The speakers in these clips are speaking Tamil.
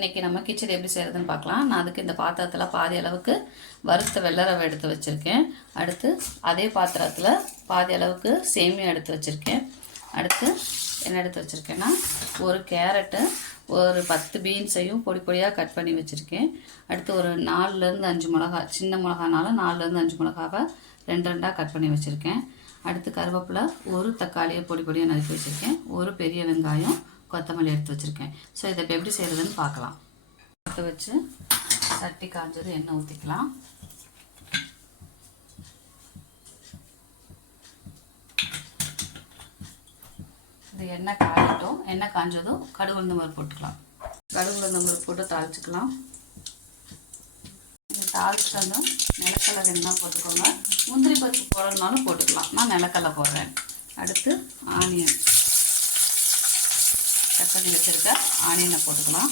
இன்றைக்கி நம்ம கிச்சடி எப்படி செய்கிறதுன்னு பார்க்கலாம். நான் அதுக்கு இந்த பாத்திரத்தில் பாதி அளவுக்கு வறுத்த வெள்ளை ரவை எடுத்து வச்சுருக்கேன். அடுத்து அதே பாத்திரத்தில் பாதி அளவுக்கு சேமியா எடுத்து வச்சுருக்கேன். அடுத்து என்ன எடுத்து வச்சுருக்கேன்னா ஒரு கேரட்டு ஒரு பத்து பீன்ஸையும் பொடி பொடியாக கட் பண்ணி வச்சுருக்கேன். அடுத்து ஒரு நாலுலேருந்து அஞ்சு மிளகா சின்ன மிளகானால நாலுலேருந்து அஞ்சு மிளகாவை ரெண்டு ரெண்டாக கட் பண்ணி வச்சுருக்கேன். அடுத்து கருவேப்பிலை ஒரு தக்காளியை பொடி பொடியாக நறுக்கி வச்சுருக்கேன். ஒரு பெரிய வெங்காயம் கொத்தமல்லி எடுத்து வச்சுருக்கேன். ஸோ இதை இப்போ எப்படி செய்கிறதுன்னு பார்க்கலாம். எடுத்து வச்சு சட்டி காஞ்சது எண்ணெய் ஊற்றிக்கலாம் இது எண்ணெய் காயட்டும். எண்ணெய் காஞ்சதும் கடுகு உளுந்த மாதிரி போட்டுக்கலாம். கடுகு உளுந்த மாதிரி போட்டு தாளிச்சுக்கலாம். இது தாளிச்சிட்டதும் நிலக்கடலை வேணும்னா போட்டுக்கோங்க. முந்திரி பருப்பு போடணுனாலும் போட்டுக்கலாம். நான் நிலக்கடலை போடுறேன். அடுத்து ஆனியன். கட் பண்ணி வச்சுருக்க. ஆனியனை போட்டுக்கலாம்.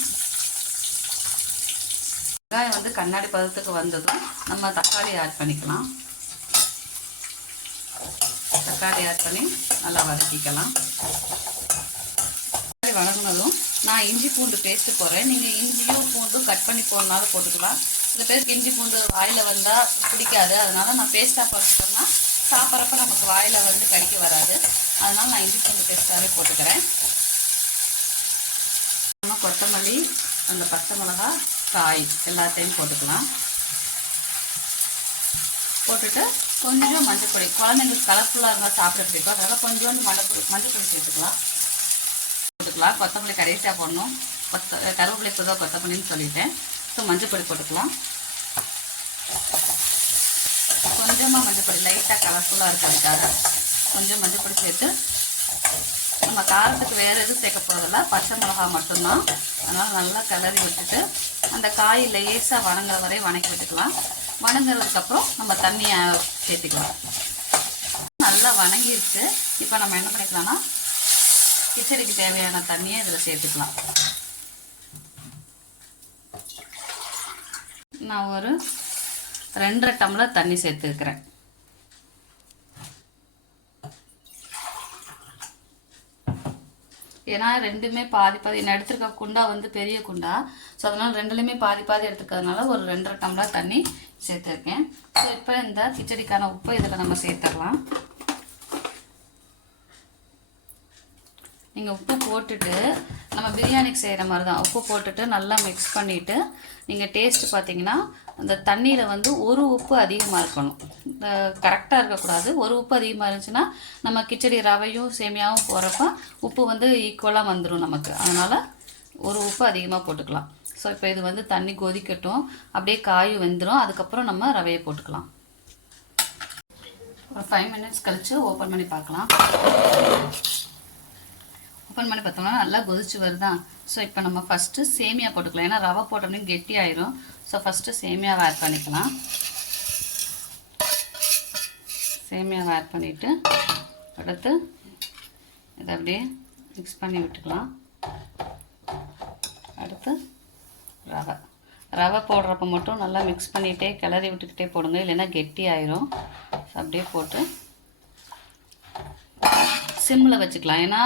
வெங்காயம் வந்து கண்ணாடி பதத்துக்கு வந்ததும் நம்ம தக்காளி ஆட் பண்ணிக்கலாம். தக்காளி ஆட் பண்ணி நல்லா வதக்கிக்கலாம். தக்காளி வதங்கினதும் நான் இஞ்சி பூண்டு பேஸ்ட்டு போடுறேன். நீங்கள் இஞ்சியும் பூண்டும் கட் பண்ணி போடனாலும் போட்டுக்கலாம். சில பேருக்கு இஞ்சி பூண்டு வாயில் வந்தால் பிடிக்காது. அதனால் நான் பேஸ்ட்டாக போட்டுட்டோம்னா சாப்பிட்றப்ப நமக்கு வாயில் வந்து கடிக்க வராது. அதனால் நான் இஞ்சி பூண்டு பேஸ்ட்டாகவே போட்டுக்கிறேன். நம்ம கொத்தமல்லி அந்த பச்சை மிளகா காய் எல்லாத்தையும் போட்டுக்கலாம். போட்டுட்டு கொஞ்சம் மஞ்சள் பொடி. குழந்தைங்களுக்கு கலர்ஃபுல்லாக இருந்தால் சாப்பிட பிடிக்கும் அதனால் கொஞ்சோண்டு மஞ்சள் மஞ்சள் பொடி சேர்த்துக்கலாம். போட்டுக்கலாம். கொத்தமல்லி கடைசியாக போடணும். கொத்த கருவேப்பிலை கூட கொத்தமல்லின்னு சொல்லிட்டேன். ஸோ மஞ்சள் பொடி போட்டுக்கலாம். கொஞ்சமாக மஞ்சள் பொடி. லைட்டாக கலர்ஃபுல்லாக இருக்கிறதுக்காக கொஞ்சம் மஞ்சள் பொடி சேர்த்து நம்ம காரத்துக்கு வேறு எதுவும் சேர்க்க போகிறதில்ல பச்சை மிளகா மட்டும்தான். அதனால் நல்லா கிளறி விட்டுட்டு அந்த காய் லேசாக வணங்குற வரை வணக்கி விட்டுக்கலாம். வணங்குறதுக்கப்புறம் நம்ம தண்ணியை சேர்த்துக்கலாம். நல்லா வணங்கிடுச்சு இப்போ நம்ம என்ன பண்ணிக்கலாம்னா கிச்சடிக்கு தேவையான தண்ணியை இதில் சேர்த்துக்கலாம். நான் ஒரு ரெண்டரை டம்ளர் தண்ணி சேர்த்துக்கிறேன் ஏன்னா ரெண்டுமே பாதி பாதி நான் எடுத்திருக்க குண்டா வந்து பெரிய குண்டா. ஸோ அதனால் ரெண்டுலேயுமே பாதி பாதி எடுத்துக்கிறதுனால ஒரு ரெண்டரை டம்ளர் தண்ணி சேர்த்துருக்கேன். ஸோ இப்போ இந்த கிச்சடிக்கான உப்பு இதில் நம்ம சேர்த்துடலாம். நீங்கள் உப்பு போட்டுட்டு நம்ம பிரியாணிக்கு செய்கிற மாதிரி தான் உப்பு போட்டுட்டு நல்லா மிக்ஸ் பண்ணிவிட்டு நீங்கள் டேஸ்ட்டு பார்த்தீங்கன்னா அந்த தண்ணியில் வந்து ஒரு உப்பு அதிகமாக இருக்கணும். கரெக்டாக இருக்கக்கூடாது. ஒரு உப்பு அதிகமாக இருந்துச்சுன்னா நம்ம கிச்சடி ரவையும் சேமியாவும் போகிறப்ப உப்பு வந்து ஈக்குவலாக வந்துடும் நமக்கு. அதனால் ஒரு உப்பு அதிகமாக போட்டுக்கலாம். ஸோ இப்போ இது வந்து தண்ணி கொதிக்கட்டும். அப்படியே காயும் வெந்துடும் அதுக்கப்புறம் நம்ம ரவையை போட்டுக்கலாம். ஒரு ஃபைவ் மினிட்ஸ் கழித்து ஓப்பன் பண்ணி பார்க்கலாம். ஓப்பன் பண்ணி பார்த்தோம்னா நல்லா கொதிச்சு வருதான் ஸோ இப்போ நம்ம ஃபஸ்ட்டு சேமியா போட்டுக்கலாம். ஏன்னா ரவை போட்டோம்னு கெட்டி ஆயிரும் ஸோ ஃபஸ்ட்டு சேமியாவை ஆட் பண்ணிக்கலாம். சேமியாவை ஆட் பண்ணிவிட்டு அடுத்து இதை அப்படியே மிக்ஸ் பண்ணி விட்டுக்கலாம். அடுத்து ரவை. ரவை போடுறப்ப மட்டும் நல்லா மிக்ஸ் பண்ணிகிட்டே கிளறி விட்டுக்கிட்டே போடுங்க. இல்லைன்னா கெட்டி ஆயிரும் அப்படியே போட்டு சிம்மில் வச்சுக்கலாம். ஏன்னா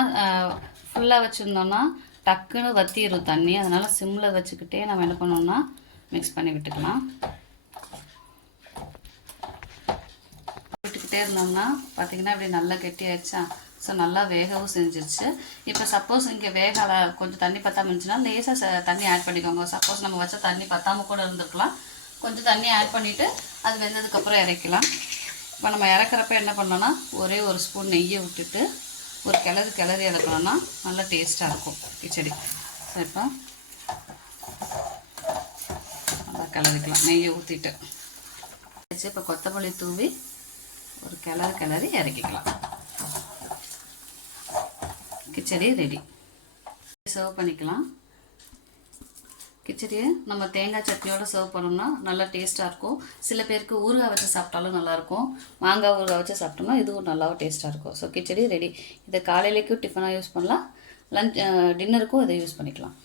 ஃபுல்லாக வச்சுருந்தோம்னா டக்குன்னு வத்திடும் தண்ணி. அதனால் சிம்மில் வச்சுக்கிட்டே நம்ம என்ன பண்ணோம்னா மிக்ஸ் பண்ணி விட்டுக்கலாம். விட்டுக்கிட்டே இருந்தோம்னா பார்த்திங்கன்னா இப்படி நல்லா கெட்டியாயிடுச்சா? ஸோ நல்லா வேகவும் செஞ்சிருச்சு. இப்போ சப்போஸ் இங்கே வேகலை கொஞ்சம் தண்ணி பற்றாம இருந்துச்சுன்னா லேசாக தண்ணி ஆட் பண்ணிக்கோங்க. சப்போஸ் நம்ம வச்ச தண்ணி பத்தாமல் கூட இருந்துருக்கலாம். கொஞ்சம் தண்ணி ஆட் பண்ணிவிட்டு அது வெந்ததுக்கப்புறம் இறக்கலாம். இப்போ நம்ம இறக்குறப்ப என்ன பண்ணோன்னா ஒரே ஒரு ஸ்பூன் நெய்யை விட்டுட்டு ஒரு கிளறு கிளறி இறக்கணும்னா நல்லா டேஸ்ட்டாக இருக்கும் கிச்சடி சரி இப்போ நல்லா கிளறிக்கலாம். நெய்யை ஊற்றிட்டு வச்சு இப்போ கொத்தமல்லி தூவி ஒரு கிளறு கிளறி இறக்கிக்கலாம். கிச்சடி ரெடி சர்வ் பண்ணிக்கலாம். கிச்சடியை நம்ம தேங்காய் சட்னியோடு சர்வ் பண்ணோம்னா நல்லா டேஸ்ட்டாக இருக்கும். சில பேருக்கு ஊறுகாய் வச்சு சாப்பிட்டாலும் நல்லாயிருக்கும். மாங்காய் ஊறுகாய் வச்சு சாப்பிட்டோம்னா இதுவும் நல்லாவும் டேஸ்ட்டாக இருக்கும். ஸோ கிச்சடி ரெடி இதை காலையிலேக்கும் டிஃபனாக யூஸ் பண்ணலாம். லஞ்ச் டின்னருக்கும் இதை யூஸ் பண்ணிக்கலாம்.